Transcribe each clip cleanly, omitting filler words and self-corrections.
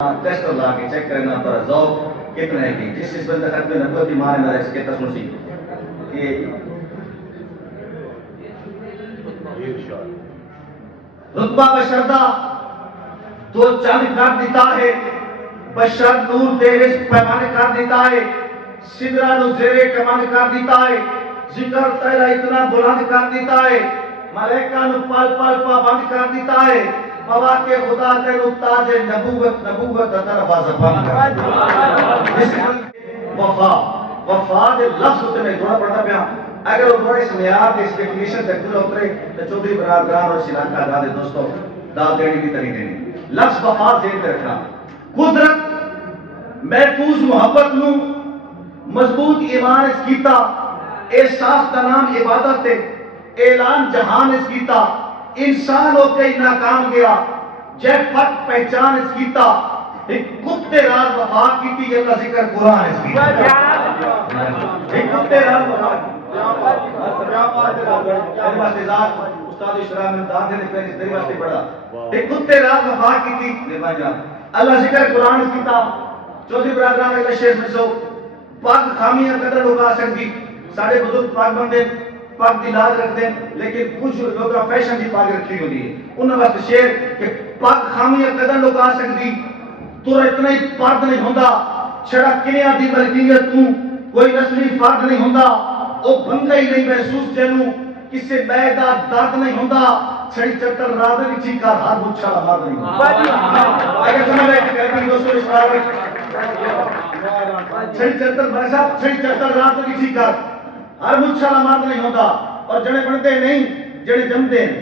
test لا کے check کرنا پر ذوق کتنا ہے کہ جس بندہ ختم نبوت کی مارے نہ اس کے تسن سی کہ رتبہ بشردہ تو چاند کر دیتا ہے بشر نور دیوش پیمانے کر دیتا ہے سدرہ نو زیرے کمان کر دیتا ہے ذکر تیرا اتنا بلند کر دیتا ہے ملائکہ نو پل پل پابند کر دیتا ہے بابا کے خدا تیرو تاج نبوت در بازبان کر وفا دے لفظ ہوتے میں تھوڑا پڑھتا پیا اگر وہ تھوڑا اس معیار اس ڈیفینیشن تک پورا اترے تو چودھری برادران اور شیلانکا دادے دوستوں داد دینی کی تری دینی لفظ وفا ذہن پہ رکھنا قدرت محفوظ محبت نو مضبوط ایمان اس کیتا احساس کا نام عبادت ہے اعلان جہان اس کیتا انسان ہو کے ناکام گیا جے فت پہچان اس کیتا ایک کتے راز وفا کیتی یہ کا ذکر قرآن اس کیتا ایک کتے راز وفا استاد اشرام امداد نے پہلے تیری واسطے پڑھا ایک کتے راز وفا کیتی اللہ ذکر قرآن اس کیتا چودھری برادران اگلا شیخ مسو پاک خامیاں قدر لوگا سکتی سارے بزرگ پاک بندے پاک دی لاز رکھ دیں لیکن کچھ لوگ فیشن دی پاک رکھی ہوتی ہے انہوں نے بس شیر کہ پاک خامیاں قدر لوگ آ سکتی تو اتنا ہی پرد نہیں ہوندہ چھڑا کنیاں دی ملکیت تو کوئی نسلی فرد نہیں ہوندہ او بھنگا ہی نہیں محسوس جنوں کسے بیدہ درد نہیں ہوندہ چھڑی چکر رادہ کی چیکار ہر بچھا لمار نہیں ہوندہ اگر سنہ میں کہ کہتی دوستو اس بار چھڑی چکر بھرسا چھڑی چکر رادہ کی چیکار ہر مچھا لمات نہیں ہوتا اور جڑے بنتے نہیں جڑے جمتے ہیں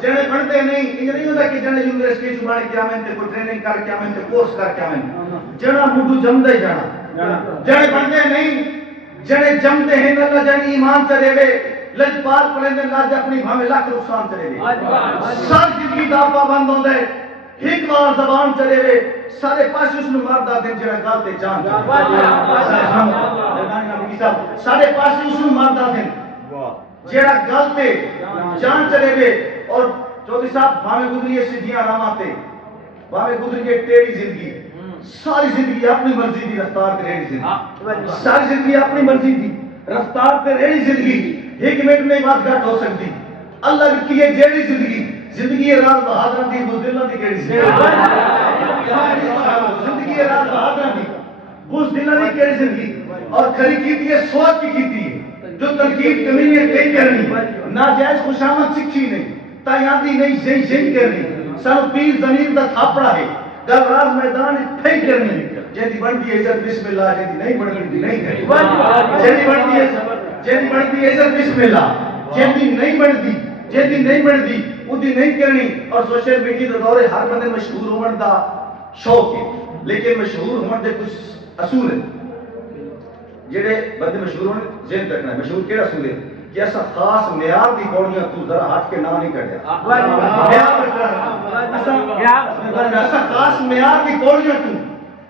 جڑے بنتے نہیں یہ نہیں ہوتا کہ جڑے یونیورسٹی چبانے کیا میں کوئی ٹریننگ کر کیا میں کورس کر کیا میں جڑا مڈو جمدہ ہی جانا جڑے بنتے نہیں جڑے جمتے ہیں اللہ جانی ایمان چلے وے لجپال پڑھیں دے لاج اپنی بھامے لاکھ نقصان چلے وے سر کی داپا بند ہوں دے ایک بار زبان چلے وے سارے پاس اس میں مردہ دن جڑا گالتے جان سارے پاس اس میں مردہ دن جڑا گالتے جان چلے وے اور چودھری صاحب بھامے گزری ہے سدھیاں راماتے بھامے گزری ہے تیری زندگی ساری زندگی اپنی مرضی دی رفتار تے ریڑی زندگی ساری زندگی اپنی مرضی دی رفتار تے ریڑی زندگی ایک منٹ میں بات گھٹ ہو سکتی اللہ کی یہ جیڑی زندگی راز بہادران دی بزدلہ دی کیڑی زندگی راز بہادران دی بزدلہ دی کیڑی زندگی اور کھری کیتی ہے سوچ کی کیتی ہے جو تنقید کمی ہے کئی کرنی ناجائز خوشامد سکھی نہیں تائیادی نہیں زین کرنی سانو پیر زمین دا تھاپڑا ہے گل راز میدان پھئی کرنی جیدی بڑھتی ہے عزت بسم اللہ جیدی نہیں بڑھتی نہیں کرنی جیدی بڑھتی ہے عزت بسم اللہ جیدی نہیں بڑھتی ادھی نہیں کرنی اور سوشل میڈیا کے دورے ہر بندے مشہور ہونے دا شوق ہے لیکن مشہور ہونے دے کچھ اصول ہیں جڑے بندے مشہور ہونے ذہن رکھنا ہے مشہور کیڑا اصول ہے کہ ایسا خاص معیار دی پوڑیاں تو ذرا ہٹ کے نہ نہیں کٹیا ایسا خاص معیار دی پوڑیاں تو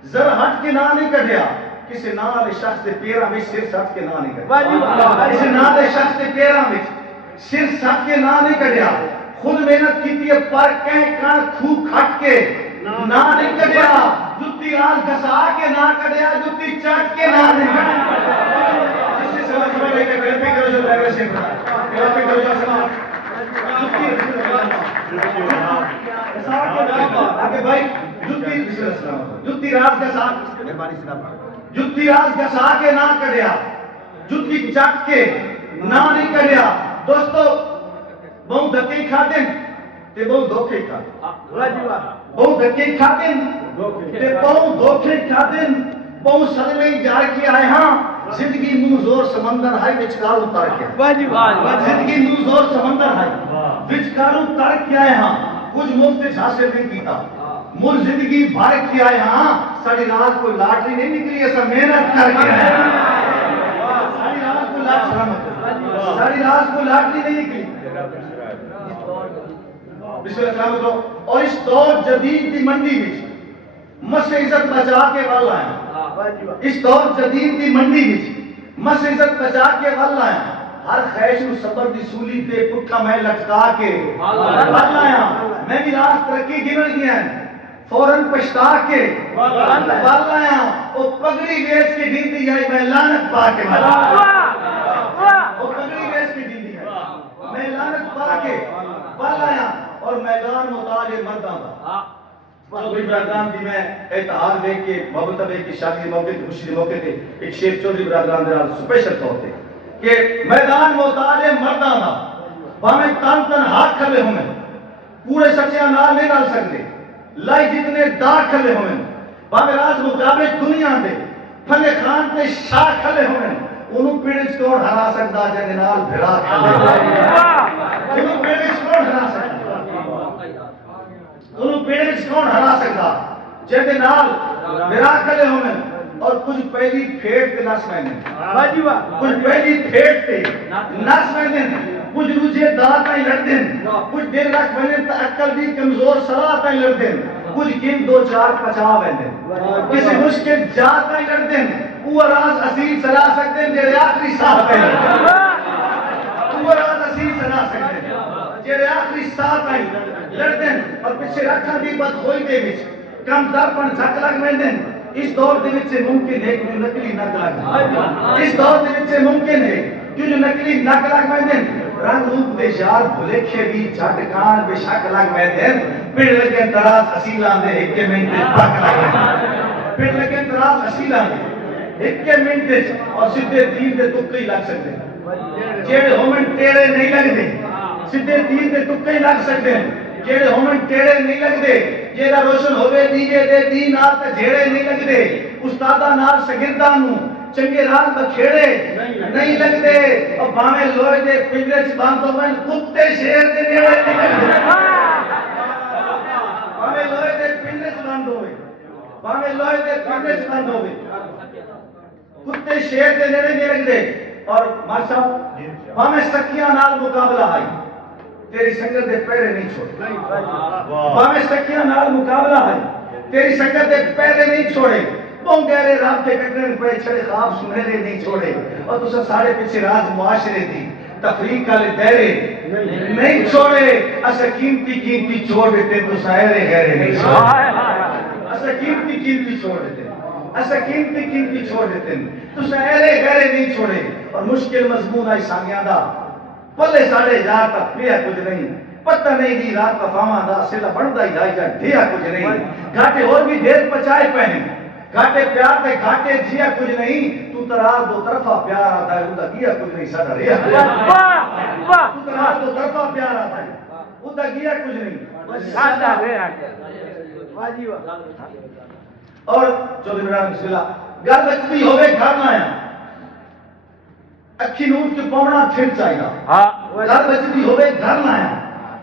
ذرا ہٹ کے نہ نہیں کٹیا کسی نام والے شخص دے پیراں وچ سر سٹ کے نہ نہیں کٹیا کسی نام والے شخص دے پیراں وچ سر سٹ کے نہ نہیں کٹیا خود محنت کیتی ہے پر کہیں کان کھو کھٹ کے نہ نہیں کٹیا جتی راز گھسا کے نہ کٹیا جتی چٹ کے نہ نہیں کٹیا جس سے سمجھ میں کہ گھر پہ کرو جو لگے سے گھر پہ کرو جو سلام آگے بھائی جتی راز گھسا جتی راز گھسا کے نہ کٹیا جتی چٹ کے نہ نہیں کٹیا دوستو بہت دھکے کھاتے تے بہت دھوکے کھاتے بہت دھکے کھاتے تے بہت دھوکے کھاتے بہت صدمے جار کے آئے ہاں زندگی نو زور سمندر ہے وچکار اتار کے زندگی نو زور سمندر ہے وچکار اتار کے آئے ہاں کچھ مفت حاصل نہیں کیتا مل زندگی بھر کے آئے ہاں ساری رات کوئی لاٹری نہیں نکلی ایسا محنت کر کے آئے ساری رات کو ساری رات کو لاٹری نہیں نکلی بسم اللہ السلام علیکم اور اس دور جدید دی منڈی وچ مس عزت بچا کے ول آیا اس دور جدید دی منڈی وچ مس عزت بچا کے ول آیا ہر خیش نو صبر دی سولی تے پٹھا میں لٹکا کے ول آیا میں بھی راز ترقی گن گیا فوراً پچھتا کے بال آیا وہ پگڑی بیچ کے گنتی آئی میں لعنت پا کے وہ پگڑی بیچ کے گنتی آئی میں لعنت پا کے بال آیا اور میدان محتاج مرداں دا چودھری برادران دی میں اتحاد دیکھ کے محبت دیکھ کی شادی موقع تے خوشی موقع تے ایک شیر چودھری برادران دے نال سپیشل طور تے کہ میدان محتاج مرداں دا باویں تن تن ہاتھ کھلے ہوئے پورے سچیاں نال نہیں ڈال سکتے لائی جتنے دا کھلے ہوئے باویں راز مقابلے دنیا دے پھلے خان تے شاہ کھلے ہوئے انہوں پیڑس کون ہرا سکتا جے نال بھرا کھلے انہوں پیڑس کون ہرا سکتا انہوں پیڑس کون ہرا سکتا جے نال بھرا کھلے ہوئے اور کچھ پہلی پھیٹ تے نس میں کچھ پہلی پھیٹ تے نس میں کچھ دوجے دانت آئی لڑ دیں کچھ دیر رکھ میں تا عقل بھی کمزور صلاح آئی لڑ دیں کچھ گن دو چار پچا وے دیں کسی مشکل جات آئی لڑ دیں وہ راز اصیل سلا سکتے ہیں جیرے آخری ساتھ آئی لڑ دیں وہ راز اصیل سلا سکتے ہیں جیرے آخری ساتھ آئی لڑ دیں اور پیچھے رکھا بھی بد ہوئی دے بچ کم در پر جھک لگ میں دیں اس دور دے وچ ممکن ہے کہ جو نکلی نک لگ اس دور دے وچ ممکن ہے کہ جو نکلی نک لگ میں دیں رنگ روپ دے یار بھلکھے بھی جھٹکان بے شک لگ میں دیں پڑ لگے تراز اصیلان دے ایک منٹ پک لگ میں پڑ لگے تراز اصیلان دے ایک منٹ اور سدھے دین دے تکے لگ سکتے جیڑے ہومن ٹیڑے نہیں لگ دے سدھے دین دے تکے لگ سکتے جیڑے ہومن ٹیڑے نہیں لگ دے جیڑا روشن ہوئے دیجے دے دین آتا جیڑے نہیں لگ دے استادہ نال شگردانوں چنگے راز بکھیڑے نہیں لگ دے اور باہیں لوئے دے پنجرے چ باندھ میں کتے شیر دے نیڑے نہیں لگ دے باہیں لوئے دے پنجرے چ باندھ ہوئے باہیں لوئے دے پنجرے چ باندھ ہوئے کتے شیر دے نیڑے نہیں لگ دے اور ماشاء باہیں سکیاں نال مقابلہ آئی تیری سنگت دے پیرے نہیں چھوڑے باہیں سکیاں نال مقابلہ آئی تیری سنگت دے پیرے نہیں چھوڑے بہت گہرے رابطے کٹنے پہ چھڑے خواب سنہرے نہیں چھوڑے اور تو سارے پیچھے راز معاشرے دی تفریق والے دائرے نہیں چھوڑے اسا قیمتی چھوڑ دیتے تو سائرے گہرے نہیں چھوڑے اسا قیمتی چھوڑ دیتے اسا قیمتی چھوڑ دیتے تو سائرے گہرے نہیں چھوڑے اور مشکل مضمون آئی سانگیاں دا پلے ساڑے جا تک پیا کچھ نہیں پتہ نہیں دی رات کا فاما دا سلا بڑھدا ہی جائے جا دیا کچھ نہیں گھاٹے اور بھی دیر پچائے پہنے گھاٹے پیار تے گھاٹے جیا کچھ نہیں تو تراز دو طرفہ پیار آتا ہے اُدھا گیا کچھ نہیں ساڑھا رہا تو تراز دو طرفہ پیار آتا ہے اُدھا گیا کچھ نہیں ساڑھا رہا اور چودھری برادران بسم اللہ گھر بچتی ہوئے گھر لایا اکھی نوٹ کے پونا ٹھن چاہی دا گھر بچتی ہوئے گھر لایا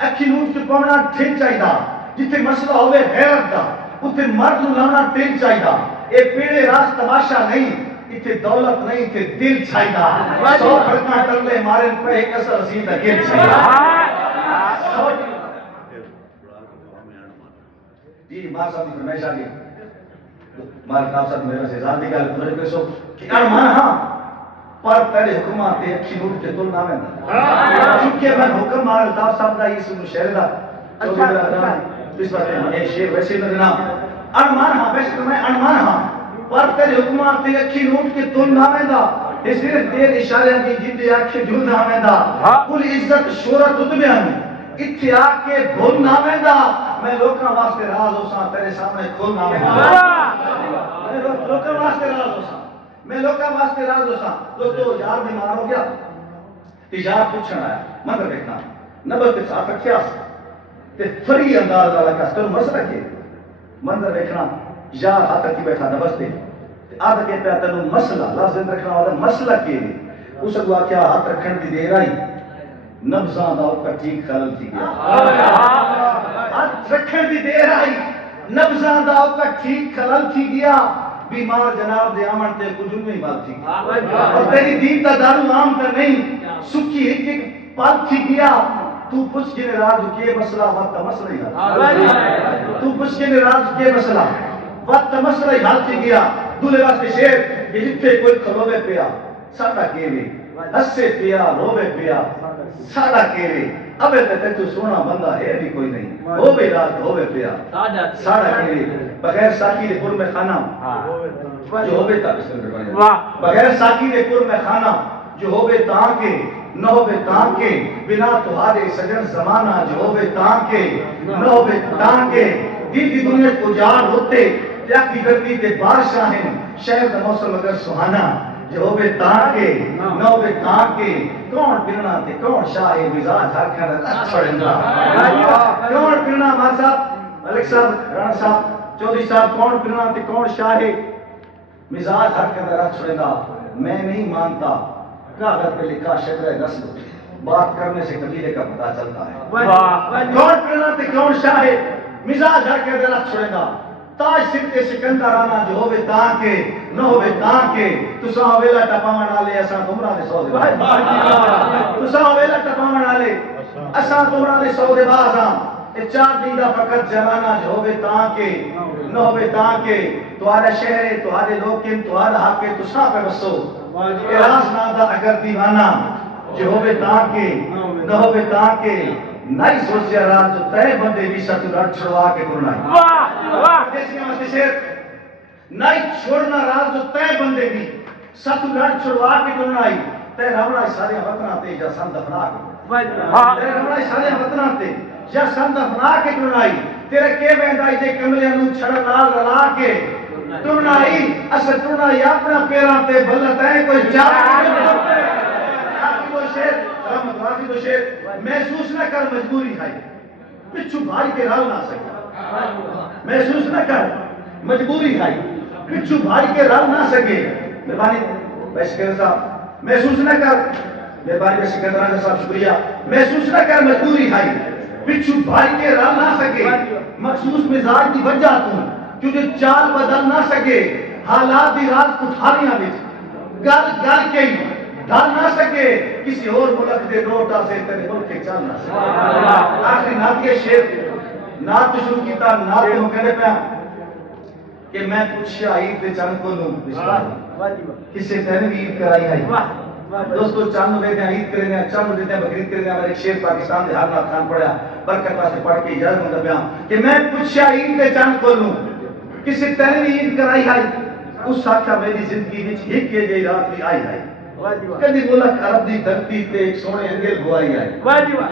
اکھی نوٹ کے پونا ٹھن چاہی دا جتے مسئلہ ہوئے غیرت دا اتھے مرد لانا دل چاہی دا اے پیڑے راز تماشا نہیں اتھے دولت نہیں اتھے دل چاہی دا سو فرقہ کر لے ہمارے پہ ایک اثر رسید دا گل چاہی دا جی ماں صاحب دی فرمائش آگے مالک آپ صاحب میرے سے ذاتی گل مجھے پیسو کہ ارمان ہاں پر پہلے حکمات تے اکھی نوٹ کے تلنا میں چونکہ میں حکم مال الطاف صاحب دا اس مشہر دا اس بات ہے ایک شیر ویسے میں دینا ارمان ہاں ویسے تو میں ارمان ہاں پر تیرے حکمات تے اکھی نوٹ کے تل نامے دا یہ صرف دیر اشارے کی جد آنکھیں جھول نامے دا کل عزت شہرت اتبے ہمیں اتھے آکے بھول نامے دا میں لوکاں واسطے راز ہو ساں تیرے سامنے کھول نامے دا میں لوکاں واسطے راز ہو ساں میں لوکاں واسطے راز ہو ساں دوستو یار بیمار ہو گیا تجار پوچھنا ہے مگر دیکھنا نبت کے ساتھ رکھیا تے فری انداز والا کسٹر مسئلہ کے منظر دیکھنا یار ہاتھ کی بیٹھا نبس دے آدھا کے پہ تنو مسئلہ لفظ رکھنا والا مسئلہ کے لئے اس اگوا کیا ہاتھ رکھن دی دے رہی نبزان دا اوکا ٹھیک خلل تھی گیا ہاتھ رکھن دی دے رہی نبزان دا اوکا ٹھیک خلل تھی گیا بیمار جناب دے آمن تے کچھ نہیں بات تھی گیا اور تیری دین تا دارو عام تا نہیں سکی ایک ایک پال تھی گیا تو پوچھ کے راز کے مسئلہ وقت مسئلہ ہی حال تو پوچھ کے راز کے مسئلہ وقت مسئلہ ہی حال تھی گیا دولے واسطے شیر کہ جتے کوئی کھلوے پیا ساڑھا کیلے ہسے پیا روے پیا ساڑھا کیلے اب تو سونا بندہ ہے بھی کوئی نہیں وہ بھی رات ہوے پیا ساڑا کے بغیر ساکی دے پر میں خانہ جو ہوے تا بغیر ساکی دے پر میں خانہ جو ہوے تاں کے نہ ہوے تاں کے بنا تہارے سجن زمانہ جو ہوے تاں کے نہ ہوے تاں کے دل کی دنیا کو جان ہوتے کیا کی گردی تے بادشاہ ہیں شہر دا موسم اگر سہانا جو ہوے تاں کے نہ ہوے تاں کے کون پلنا تے کون شاہ مزاج ہر کھڑا چھڑندا کون پلنا ماں صاحب ملک صاحب رانا صاحب چودھری صاحب کون پلنا تے کون شاہ مزاج ہر کھڑا چھڑندا میں نہیں مانتا کاغذ پہ لکھا شجرہ نسل بات کرنے سے قبیلے کا پتہ چلتا ہے کون پلنا تے کون شاہ مزاج ہر کھڑا چھڑندا تاج سکتے سکندرانہ جو ہوے تاں کے نہ ہوے تاں کے تساں ویلا ٹپاون والے اساں تمرا دے سو دے تساں ویلا ٹپاون والے اساں تمرا دے سو دے باز ہاں اے چار دن دا فقط جوانہ جو ہوے تاں کے نہ ہوے تاں کے تہاڈا شہر ہے تہاڈے لوگ ہیں تہاڈا حق ہے تساں پہ بسو اے راز نا دا اگر دیوانہ جو ہوے تاں کے نہ ہوے تاں کے نہیں سوچیا رات جو تے بندے بھی ست رٹ چھڑوا کے کرنا ہے واہ واہ دیسیاں میں شیر نہیں چھوڑنا رات جو تے بندے بھی ست رٹ چھڑوا کے کرنا ہے تے رمڑا سارے وطناں تے جا سن دفنا کے تے رمڑا سارے وطناں تے جا سن دفنا کے کرنا ہے تیرے کے ویندا جے کملے نو چھڑ نال رلا کے کرنا ہے اس کرنا ہے اپنا پیراں تے بلت ہے کوئی چار محسوس نہ کر مجبوری ہے پچھو بھائی کے رال نہ سکے محسوس نہ کر مجبوری ہے پچھو بھائی کے رال نہ سکے مہربانی بشکر صاحب محسوس نہ کر مہربانی بشکر صاحب شکریہ محسوس نہ کر مجبوری ہے پچھو بھائی کے رال نہ سکے مخصوص مزاج کی وجہ تو کیونکہ چال بدل نہ سکے حالات دی راز کٹھاریاں وچ گل کے ڈال نہ سکے کسی اور ملک دے نوٹا سے تیرے ملک کے چل نہ سکے آخری نات کے شیر نات شروع کیتا نات ہوں کہنے پہ کہ میں پوچھا عید دے چند کو لوں کسی تینے بھی عید کرائی ہے دوستو چند دیتے ہیں عید کرنے چند دیتے ہیں بقرید کرنے میں ایک شیر پاکستان دے حالات خان پڑھا برکتہ سے پڑھ کے اجازت مندہ بیان کہ میں پوچھا عید دے چند کو لوں کسی تینے بھی عید کرائی ہے اس ساتھا میری زندگی وچ ایک کے جائی رات بھی آئی ہے کدی ملک عرب دی دھرتی تے ایک سونے انگل گوائی آئی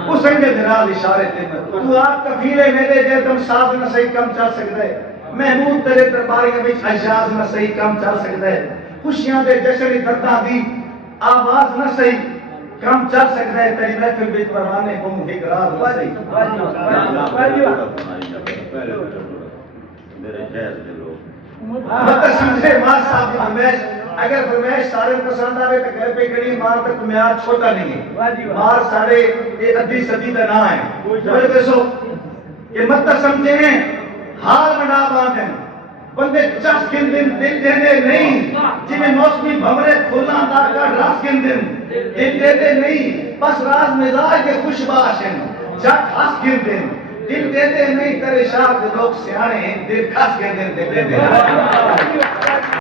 اس انگل دراز اشارے تے تو آپ کفیلے میرے جے تم ساز نہ صحیح کم چل سکتا ہے محمود تیرے درباریاں وچ اجاز نہ صحیح کم چل سکتا ہے خوشیاں دے جشن درداں دی آواز نہ صحیح کم چل سکتا ہے تیری محفل وچ پروانے گم ایک راز نہ صحیح میرے شہر دے لوگ مطلب سمجھے ماں صاحب فرمائش اگر فرمائش سارے پسند آوے تو گھر پہ کڑی مار تک میار چھوٹا نہیں ہے مار سارے ادھی صدی دا نہ ہے جو دیسو کہ مطلب سمجھے ہیں حال بنا باندھیں بندے چس گن دن دل دینے نہیں جنہیں موسمی بھمرے کھولا دار کا راس گن دن دل دینے نہیں بس راز مزاج کے خوش باش ہیں جٹ ہس گن دن دل دیتے نہیں تیرے شاہ لوگ سیانے ہیں دل کھس گن دن دل دیتے